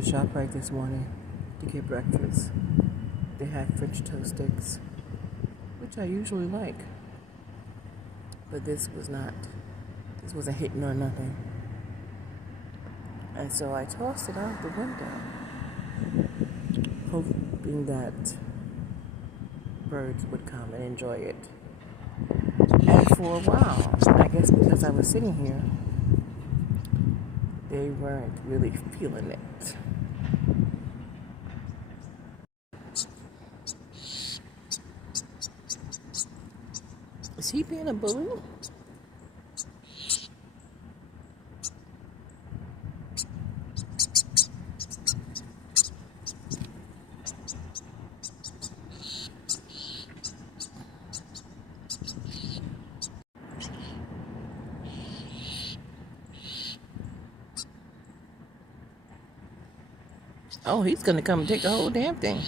to ShopRite this morning to get breakfast. They had French toast sticks, which I usually like, but this wasn't hitting or nothing. And so I tossed it out the window, hoping that birds would come and enjoy it. And for a while, I guess because I was sitting here, they weren't really feeling it. Is he being a bully? Oh, he's gonna come and take the whole damn thing.